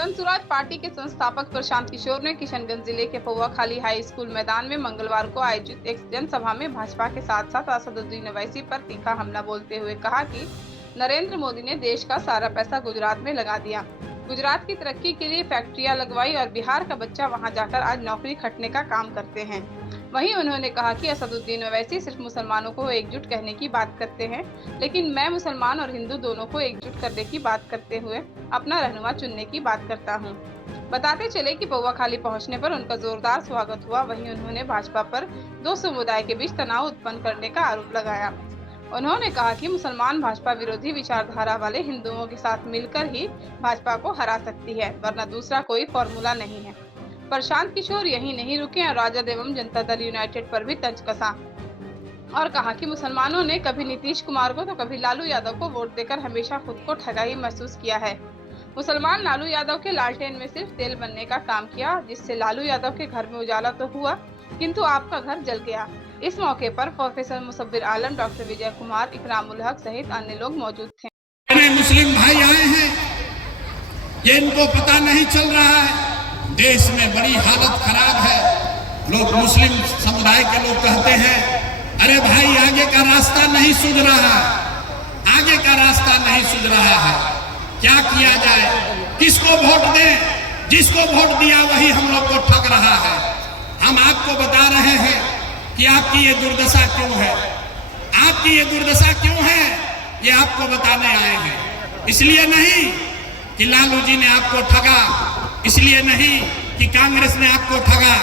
Jan Suraaj party के संस्थापक प्रशांत किशोर ने किशनगंज जिले के पौवाखाली हाई स्कूल मैदान में मंगलवार को आयोजित एक जनसभा में भाजपा के साथ साथ असदुद्दीन ओवैसी पर तीखा हमला बोलते हुए कहा कि नरेंद्र मोदी ने देश का सारा पैसा गुजरात में लगा दिया। गुजरात की तरक्की के लिए फैक्ट्रियां लगवाई और बिहार का बच्चा वहां जाकर आज नौकरी खटने का काम करते हैं। वहीं उन्होंने कहा कि असदुद्दीन ओवैसी सिर्फ मुसलमानों को एकजुट कहने की बात करते हैं, लेकिन मैं मुसलमान और हिंदू दोनों को एकजुट करने की बात करते हुए अपना रहनुमा चुनने की बात करता हूं। बताते चले कि पौवाखाली पहुंचने पर उनका जोरदार स्वागत हुआ। वहीं उन्होंने भाजपा पर दो समुदाय के बीच तनाव उत्पन्न करने का आरोप लगाया। उन्होंने कहा कि मुसलमान भाजपा विरोधी विचारधारा वाले हिंदुओं के साथ मिलकर ही भाजपा को हरा सकती है, वरना दूसरा कोई फॉर्मूला नहीं है। प्रशांत किशोर यही नहीं रुके और राजद एवं जनता दल यूनाइटेड पर भी तंज कसा और कहा कि मुसलमानों ने कभी नीतीश कुमार को तो कभी लालू यादव को वोट देकर हमेशा खुद को ठगाई महसूस किया है। मुसलमान लालू यादव के लालटेन में सिर्फ तेल बनने का काम किया, जिससे लालू यादव के घर में उजाला तो हुआ किंतु आपका घर जल गया। इस मौके पर प्रोफेसर मुसब्बिर आलम, डॉक्टर विजय कुमार, इकरामुल हक सहित अन्य लोग मौजूद थे। मुस्लिम भाई आए हैं, ये इनको पता नहीं चल रहा है। देश में बड़ी हालत खराब है। लोग मुस्लिम समुदाय के लोग कहते हैं, अरे भाई आगे का रास्ता नहीं सूझ रहा, आगे का रास्ता नहीं सूझ रहा है, क्या किया जाए, किसको वोट दें? जिसको वोट दिया वही हम लोग को ठग रहा है। हम आपको बता रहे हैं कि आपकी ये दुर्दशा क्यों है, आपकी ये दुर्दशा क्यों है, ये आपको बताने आए हैं। इसलिए नहीं कि लालू जी ने आपको ठगा, इसलिए नहीं कि कांग्रेस ने आपको ठगा।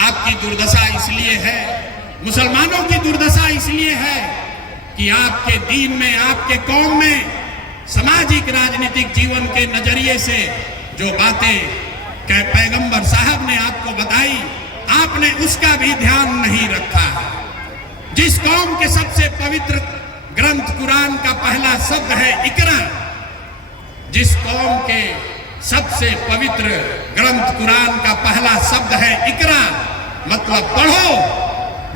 आपकी दुर्दशा इसलिए है, मुसलमानों की दुर्दशा इसलिए है कि आपके दीन में, आपके कौम में सामाजिक राजनीतिक जीवन के नजरिए से जो बातें पैगंबर साहब ने आपको बताई, आपने उसका भी ध्यान नहीं रखा है। जिस कौम के सबसे पवित्र ग्रंथ कुरान का पहला शब्द है इकरा, जिस कौम के सबसे पवित्र ग्रंथ कुरान का पहला शब्द है इकरा, मतलब पढ़ो,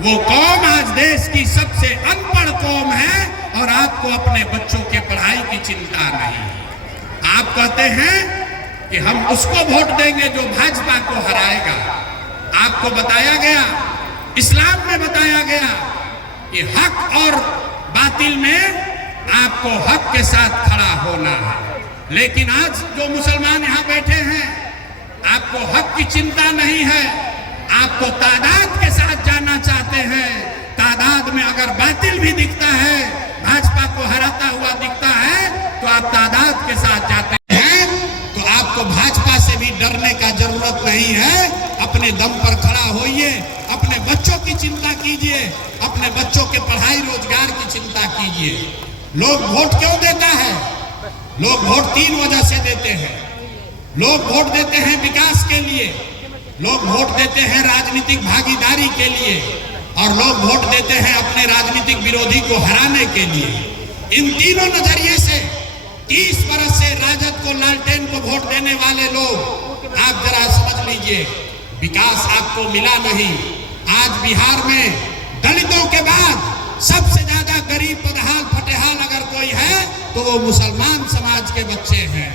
वो कौम आज देश की सबसे अनपढ़ कौम है और आपको अपने बच्चों के पढ़ाई की चिंता नहीं। आप कहते हैं कि हम उसको वोट देंगे जो भाजपा को हराएगा। आपको बताया गया, इस्लाम में बताया गया कि हक और बातिल में आपको हक के साथ खड़ा होना है। लेकिन आज जो मुसलमान यहाँ बैठे हैं, आपको हक की चिंता नहीं है, आपको तादाद के साथ जाना चाहते हैं। तादाद में अगर बातिल भी दिखता है, भाजपा को हराता हुआ दिखता है, तो आप तादाद के साथ जाते हैं। तो आपको भाजपा से भी डरने का जरूरत नहीं है। अपने दम पर खड़ा होइए, अपने बच्चों की चिंता कीजिए, अपने बच्चों के पढ़ाई रोजगार की चिंता कीजिए। लोग वोट क्यों देता है? लोग वोट तीन वजह से देते हैं। लोग वोट देते हैं विकास के लिए, लोग वोट देते हैं राजनीतिक भागीदारी के लिए, और लोग वोट देते हैं अपने राजनीतिक विरोधी को हराने के लिए। इन तीनों नजरिए से 30 बरस से राजद को, लालटेन को वोट देने वाले लोग, आप जरा समझ लीजिए, विकास आपको मिला नहीं। आज बिहार में दलितों के बाद सबसे ज्यादा गरीब पदहाल फटेहाल अगर कोई है तो वो मुसलमान समाज के बच्चे हैं।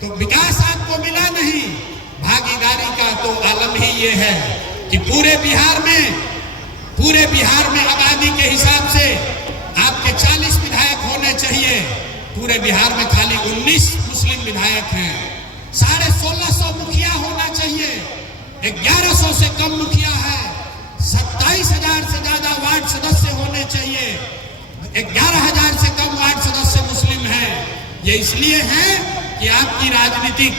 तो विकास आपको मिला नहीं। भागीदारी का तो आलम ही ये है कि पूरे बिहार में आबादी के हिसाब से आपके 40 विधायक होने चाहिए। पूरे बिहार में खाली 19 मुस्लिम विधायक हैं। 1650 मुखिया होना चाहिए, 1100 से कम मुखिया है। 27,000 से ज्यादा वार्ड सदस्य होने चाहिए, 11,000 से कम वार्ड सदस्य मुस्लिम हैं। ये इसलिए है कि आपकी राजनीतिक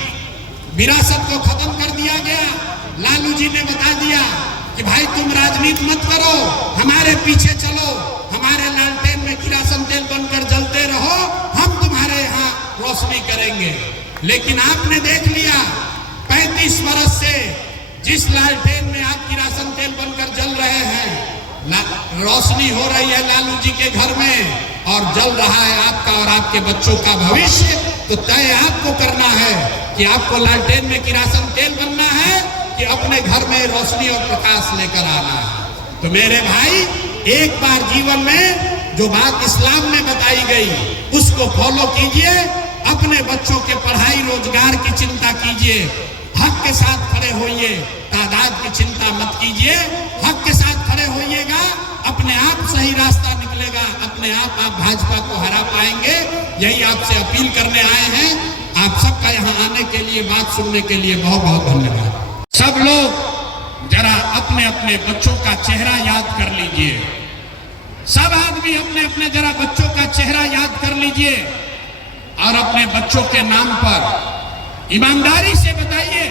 विरासत को खत्म कर दिया गया। लालू जी ने बता दिया कि भाई तुम राजनीति मत करो, हमारे पीछे चलो, हमारे लालटेन में किरासन तेल बनकर जलते रहो, हम तुम्हारे यहाँ रोशनी करेंगे। लेकिन आपने देख लिया, 35 बरस से जिस लालटेन में आप किरासन तेल बनकर जल रहे हैं, रोशनी हो रही है लालू जी के घर में और जल रहा है आपका और आपके बच्चों का भविष्य। तो तय आपको करना है कि आपको लालटेन में किरासन तेल बनना है कि अपने घर में रोशनी और प्रकाश लेकर आना है। तो मेरे भाई, एक बार जीवन में जो बात इस्लाम में बताई गई उसको फॉलो कीजिए। अपने बच्चों के पढ़ाई रोजगार की चिंता कीजिए, हक के साथ खड़े होइए, तादाद की चिंता मत कीजिए, हक के साथ खड़े होइएगा, अपने आप सही रास्ता निकलेगा, अपने आप भाजपा को हरा पाएंगे। यही आपसे अपील करने आए हैं। आप सबका यहाँ आने के लिए, बात सुनने के लिए बहुत बहुत धन्यवाद। सब लोग जरा अपने अपने बच्चों का चेहरा याद कर लीजिए, सब आदमी अपने अपने जरा बच्चों का चेहरा याद कर लीजिए और अपने बच्चों के नाम पर ईमानदारी से बताइए,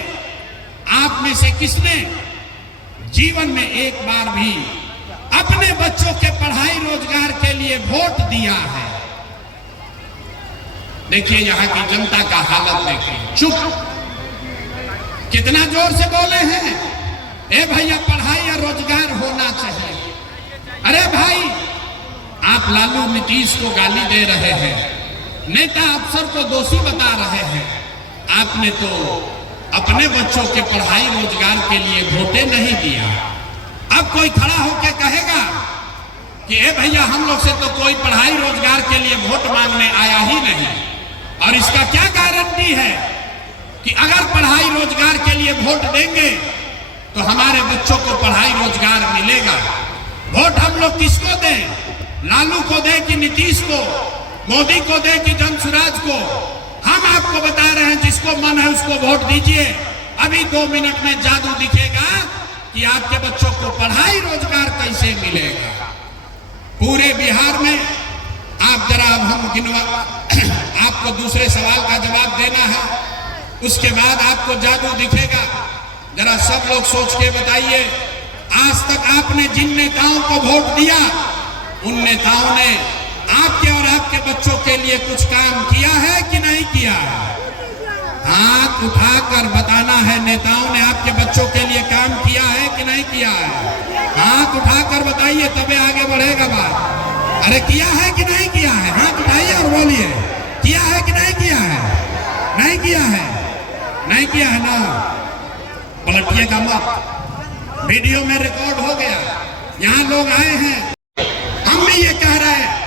आप में से किसने जीवन में एक बार भी अपने बच्चों के पढ़ाई रोजगार के लिए वोट दिया है? देखिए यहाँ की जनता का हालत देखिए, चुप, कितना जोर से बोले हैं, ए भैया पढ़ाई या रोजगार होना चाहिए। अरे भाई, आप लालू नीतीश को गाली दे रहे हैं, नेता अफसर को दोषी बता रहे हैं, आपने तो अपने बच्चों के पढ़ाई रोजगार के लिए वोटे नहीं दिया। अब कोई खड़ा होकर कहेगा कि ए भैया हम लोग से तो कोई पढ़ाई रोजगार के लिए वोट मांगने आया ही नहीं, और इसका क्या गारंटी है कि अगर पढ़ाई रोजगार के लिए वोट देंगे तो हमारे बच्चों को पढ़ाई रोजगार मिलेगा। वोट हम लोग किसको दें? लालू को दें कि नीतीश को, मोदी को दें कि जनसुराज को? हम आपको बता रहे हैं, जिसको मन है उसको वोट दीजिए। अभी 2 मिनट में जादू दिखेगा कि आपके बच्चों को पढ़ाई रोजगार कैसे मिलेगा। पूरे बिहार में आप जरा, अब हम गिनवा, आपको दूसरे सवाल का जवाब देना है, उसके बाद आपको जादू दिखेगा। जरा सब लोग सोच के बताइए, आज तक आपने जिन नेताओं को वोट दिया, उन नेताओं ने आपके और आपके बच्चों के लिए कुछ काम किया है कि नहीं किया है? हाथ उठाकर बताना है, नेताओं ने आपके बच्चों के लिए काम किया है कि नहीं किया है? हाथ उठाकर बताइए, तबे आगे बढ़ेगा बात। अरे किया है कि नहीं किया है? हाथ उठाइए और बोलिए, किया है कि नहीं किया है? नहीं किया है, नहीं किया है ना, पलटिएगा मत, वीडियो में रिकॉर्ड हो गया, यहाँ लोग आए हैं। हम भी ये कह रहे हैं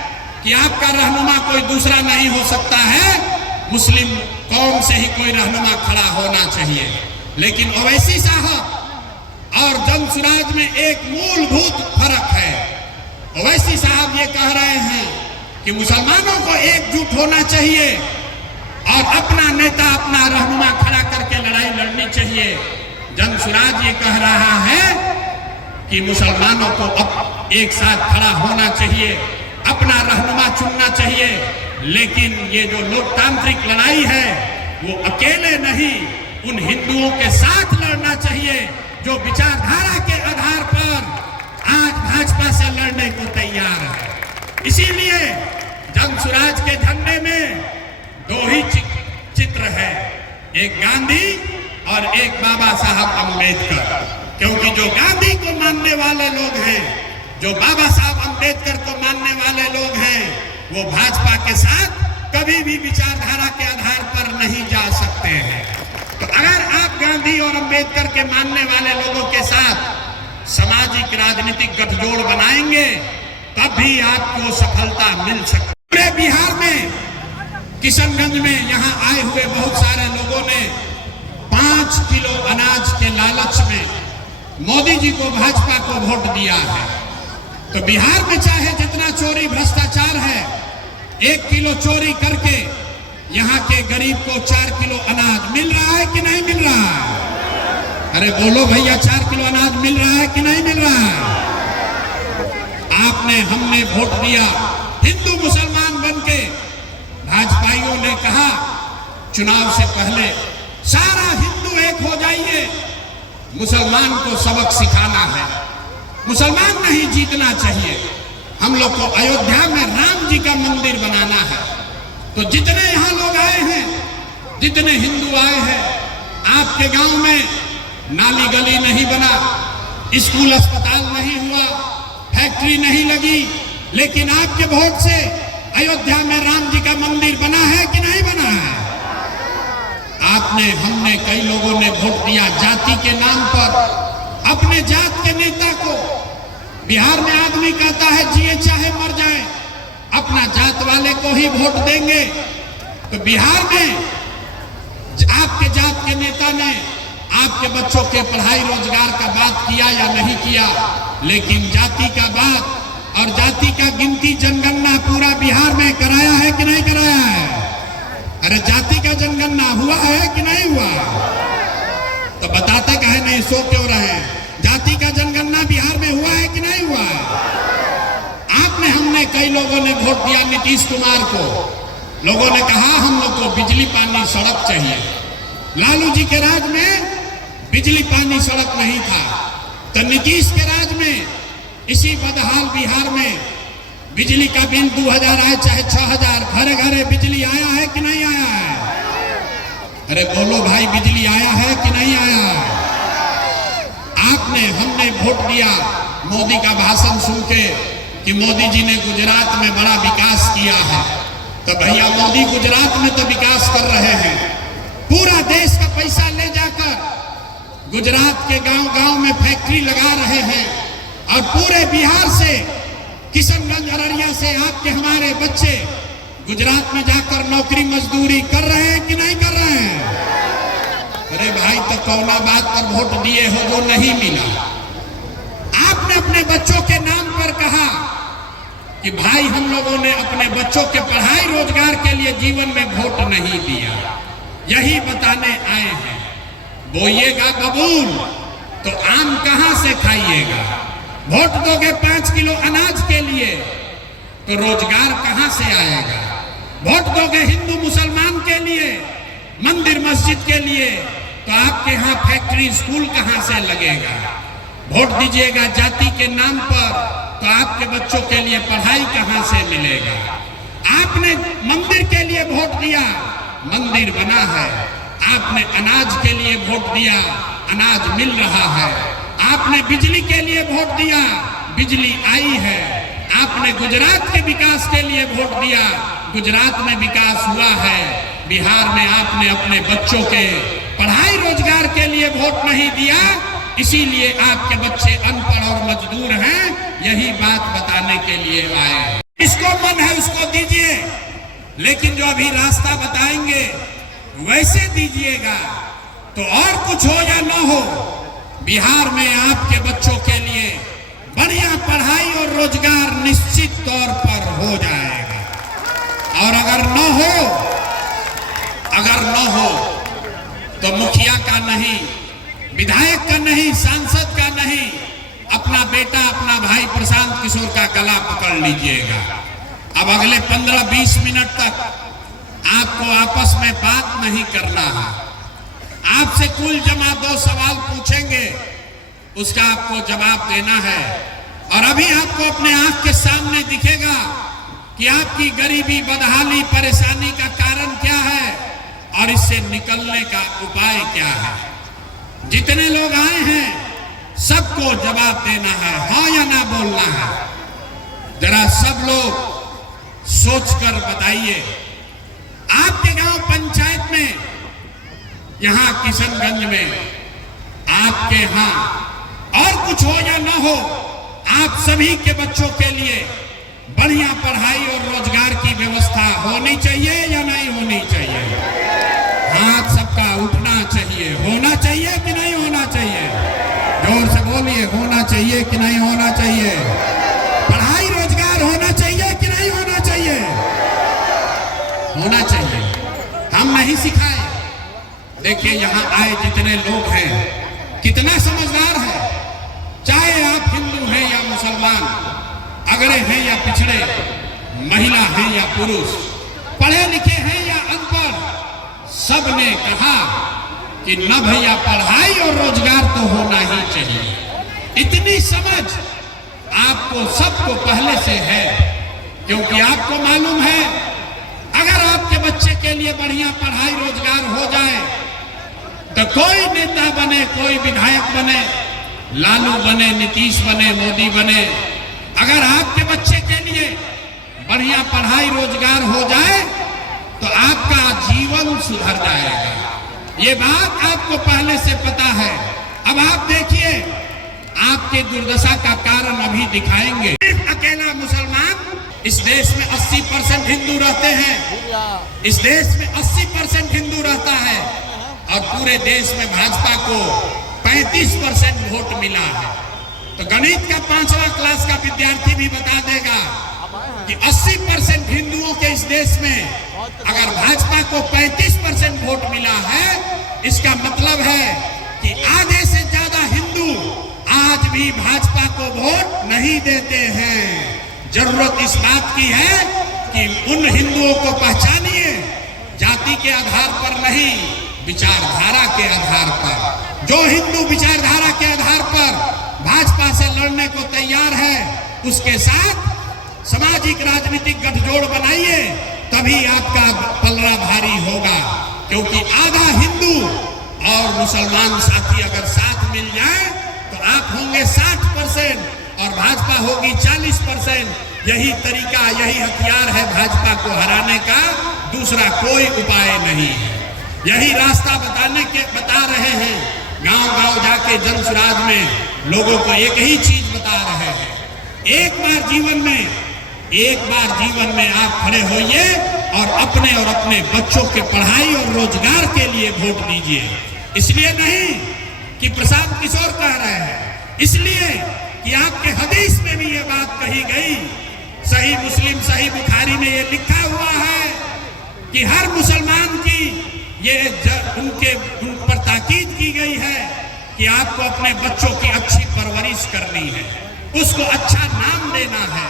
कि आपका रहनुमा कोई दूसरा नहीं हो सकता है, मुस्लिम कौम से ही कोई रहनुमा खड़ा होना चाहिए। लेकिन ओवैसी साहब और जनसुराज में एक मूलभूत फर्क है। ओवैसी साहब ये कह रहे हैं कि मुसलमानों को एकजुट होना चाहिए और अपना नेता, अपना रहनुमा खड़ा करके लड़ाई लड़नी चाहिए। जनसुराज ये कह रहा है कि मुसलमानों को अब एक साथ खड़ा होना चाहिए, अपना रहनुमा चुनना चाहिए। लेकिन ये जो लोकतांत्रिक लड़ाई है वो अकेले नहीं, उन हिंदुओं के साथ लड़ना चाहिए जो विचारधारा के आधार पर आज भाजपा से लड़ने को तैयार है। इसीलिए जनसुराज के झंडे में 2 ही चित्र है, एक गांधी और एक बाबा साहब अम्बेडकर। क्योंकि जो गांधी को मानने वाले लोग हैं, जो बाबा साहब अम्बेडकर को मानने वाले लोग हैं, वो भाजपा के साथ कभी भी विचारधारा के आधार पर नहीं जा सकते हैं। तो अगर आप गांधी और अम्बेडकर के मानने वाले लोगों के साथ सामाजिक राजनीतिक गठजोड़ बनाएंगे, तब भी आपको सफलता मिल सकती है। पूरे बिहार में, किशनगंज में यहाँ आए हुए बहुत सारे लोगों ने 5 किलो अनाज के लालच में मोदी जी को, भाजपा को वोट दिया है। तो बिहार में चाहे जितना चोरी भ्रष्टाचार है, 1 किलो चोरी करके यहाँ के गरीब को 4 किलो अनाज मिल रहा है कि नहीं मिल रहा है? अरे बोलो भैया, 4 किलो अनाज मिल रहा है कि नहीं मिल रहा है? आपने, हमने वोट दिया हिंदू मुसलमान बनके। भाजपाइयों ने कहा चुनाव से पहले सारा हिंदू एक हो जाइए, मुसलमान को सबक सिखाना है, मुसलमान नहीं जीतना चाहिए। हम लोग को अयोध्या में राम जी का मंदिर बनाना है। तो जितने यहाँ लोग आए हैं, जितने हिंदू आए हैं, आपके गांव में नाली गली नहीं बना, स्कूल अस्पताल नहीं हुआ, फैक्ट्री नहीं लगी, लेकिन आपके वोट से अयोध्या में राम जी का मंदिर बना है कि नहीं बना है? आपने, हमने, कई लोगों ने वोट दिया जाति के नाम पर, अपने जात के नेता को। बिहार में आदमी कहता है जिए चाहे मर जाए, अपना जात वाले को ही वोट देंगे। तो बिहार में आपके जात के नेता ने आपके बच्चों के पढ़ाई रोजगार का बात किया या नहीं किया, लेकिन जाति का बात और जाति का गिनती जनगणना पूरा बिहार में कराया है कि नहीं कराया है? अरे जाति का जनगणना हुआ है कि नहीं हुआ? तो बताते कहे नहीं, सो क्यों रहे? जाति का जनगणना बिहार में हुआ है कि नहीं हुआ? आपने हमने कई लोगों ने वोट दिया नीतीश कुमार को। लोगों ने कहा हम लोग को बिजली पानी सड़क चाहिए। लालू जी के राज में बिजली पानी सड़क नहीं था, तो नीतीश के राज में इसी बदहाल बिहार में बिजली का बिल 2000 आए चाहे 6000, घरे घरे बिजली आया है कि नहीं आया है? अरे बोलो भाई, बिजली आया है कि नहीं आया? आपने हमने वोट दिया मोदी का भाषण सुन के कि मोदी जी ने गुजरात में बड़ा विकास किया है। तो भैया मोदी गुजरात में तो विकास कर रहे हैं, पूरा देश का पैसा ले जाकर गुजरात के गांव-गांव में फैक्ट्री लगा रहे हैं, और पूरे बिहार से, किशनगंज अररिया से आपके हमारे बच्चे गुजरात में जाकर नौकरी मजदूरी कर रहे हैं कि नहीं कर रहे हैं? अरे भाई, तो कौना बात पर वोट दिए हो जो नहीं मिला? आपने अपने बच्चों के नाम पर कहा कि भाई हम लोगों ने अपने बच्चों के पढ़ाई रोजगार के लिए जीवन में वोट नहीं दिया। यही बताने आए हैं, बोइएगा बबूल तो आम कहां से खाइएगा? वोट दोगे 5 किलो अनाज के लिए तो रोजगार कहां से आएगा? वोट दोगे हिंदू मुसलमान के लिए, मंदिर मस्जिद के लिए, तो आपके यहाँ फैक्ट्री स्कूल कहां से लगेगा? वोट दीजिएगा जाति के नाम पर तो आपके बच्चों के लिए पढ़ाई कहां से मिलेगा? आपने मंदिर के लिए वोट दिया, मंदिर बना है। आपने अनाज के लिए वोट दिया, अनाज मिल रहा है। आपने बिजली के लिए वोट दिया, बिजली आई है। आपने गुजरात के विकास के लिए वोट दिया, गुजरात में विकास हुआ है। बिहार में आपने अपने बच्चों के पढ़ाई रोजगार के लिए वोट नहीं दिया, इसीलिए आपके बच्चे अनपढ़ और मजदूर हैं। यही बात बताने के लिए आए। इसको मन है उसको दीजिए, लेकिन जो अभी रास्ता बताएंगे वैसे दीजिएगा, तो और कुछ हो या ना हो, बिहार में आपके बच्चों के लिए बढ़िया पढ़ाई और रोजगार निश्चित तौर पर हो जाएगा। और अगर न हो तो मुखिया का नहीं, विधायक का नहीं, सांसद का नहीं, अपना बेटा अपना भाई प्रशांत किशोर का गला पकड़ लीजिएगा। अब अगले 15-20 मिनट तक आपको आपस में बात नहीं करना है। आपसे कुल जमा 2 सवाल पूछेंगे, उसका आपको जवाब देना है। और अभी आपको अपने आंख के सामने दिखेगा कि आपकी गरीबी, बदहाली, परेशानी का कारण क्या है और इससे निकलने का उपाय क्या है। जितने लोग आए हैं सबको जवाब देना है, हाँ या ना बोलना है। जरा सब लोग सोचकर बताइए, आपके गांव पंचायत में, यहां किशनगंज में, आपके यहां और कुछ हो या ना हो, आप सभी के बच्चों के लिए बढ़िया पढ़ाई और रोजगार की व्यवस्था होनी चाहिए या नहीं होनी चाहिए? हाथ सबका उठना चाहिए। होना चाहिए कि नहीं होना चाहिए? जोर से बोलिए, होना चाहिए कि नहीं होना चाहिए? पढ़ाई रोजगार होना चाहिए कि नहीं होना चाहिए? होना चाहिए। हम नहीं सिखाए। देखिए यहाँ आए जितने लोग हैं कितना समझदार है, चाहे आप हिंदू हैं या मुसलमान, अगड़े हैं या पिछड़े, महिला हैं या पुरुष, पढ़े लिखे हैं या अनपढ़, सब ने कहा कि न भैया पढ़ाई और रोजगार तो होना ही चाहिए। इतनी समझ आपको सबको पहले से है, क्योंकि आपको मालूम है अगर आपके बच्चे के लिए बढ़िया पढ़ाई रोजगार हो जाए तो कोई नेता बने, कोई विधायक बने, लालू बने, नीतीश बने, मोदी बने, अगर आपके बच्चे के लिए बढ़िया पढ़ाई रोजगार हो जाए तो आपका जीवन सुधर जाएगा। ये बात आपको पहले से पता है। अब आप देखिए, आपके दुर्दशा का कारण अभी दिखाएंगे। अकेला मुसलमान, इस देश में 80% हिंदू रहते हैं, इस देश में 80% हिंदू रहता है। और पूरे देश में भाजपा को 35% वोट मिला है। तो गणित का 5वां क्लास का विद्यार्थी भी बता देगा कि 80% हिंदुओं के इस देश में अगर भाजपा को 35% वोट मिला है, इसका मतलब है कि आधे से ज्यादा हिंदू आज भी भाजपा को वोट नहीं देते हैं। जरूरत इस बात की है कि उन हिंदुओं को पहचानिए, जाति के आधार पर नहीं, विचारधारा के आधार पर। जो हिंदू विचारधारा के आधार पर भाजपा से लड़ने को तैयार है, उसके साथ सामाजिक राजनीतिक गठजोड़ बनाइए, तभी आपका पलड़ा भारी होगा। क्योंकि आधा हिंदू और मुसलमान साथी अगर साथ मिल जाए तो आप होंगे 60% और भाजपा होगी 40%। यही तरीका, यही हथियार है भाजपा को हराने का, दूसरा कोई उपाय नहीं है। यही रास्ता बता रहे हैं। गांव-गांव जाके जन सुराज में लोगों को एक ही चीज बता रहे हैं। एक बार जीवन में आप खड़े होइए और अपने बच्चों के पढ़ाई और रोजगार के लिए वोट दीजिए। इसलिए नहीं कि प्रशांत किशोर कह रहे हैं, इसलिए कि आपके हदीस में भी ये बात कही गई। सही मुस्लिम, सही बुखारी में ये लिखा हुआ है कि हर मुसलमान की उन पर ताकीद की गई है कि आपको अपने बच्चों की अच्छी परवरिश करनी है, उसको अच्छा नाम देना है,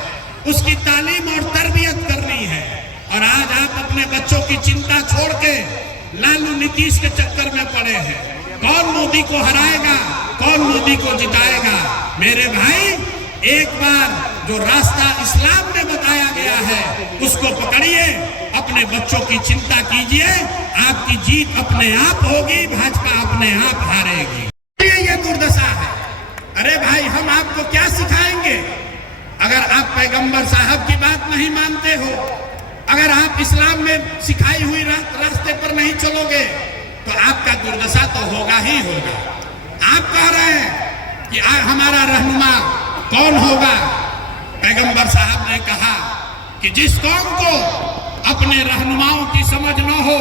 उसकी तालीम और तरबियत करनी है। और आज आप अपने बच्चों की चिंता छोड़ के लालू नीतीश के चक्कर में पड़े हैं। कौन मोदी को हराएगा, कौन मोदी को जिताएगा? मेरे भाई, एक बार जो रास्ता इस्लाम में बताया गया है उसको पकड़िए, अपने बच्चों की चिंता कीजिए, आपकी जीत अपने आप होगी, भाजपा अपने आप हारेगी। ये दुर्दशा है। अरे भाई, हम आपको क्या सिखाएंगे अगर आप पैगंबर साहब की बात नहीं मानते हो, अगर आप इस्लाम में सिखाई हुई रास्ते पर नहीं चलोगे तो आपका दुर्दशा तो होगा ही होगा। आप कह रहे हैं कि हमारा रहनुमा कौन होगा? पैगंबर साहब ने कहा कि जिस कौम को अपने रहनुमाओं की समझ न हो,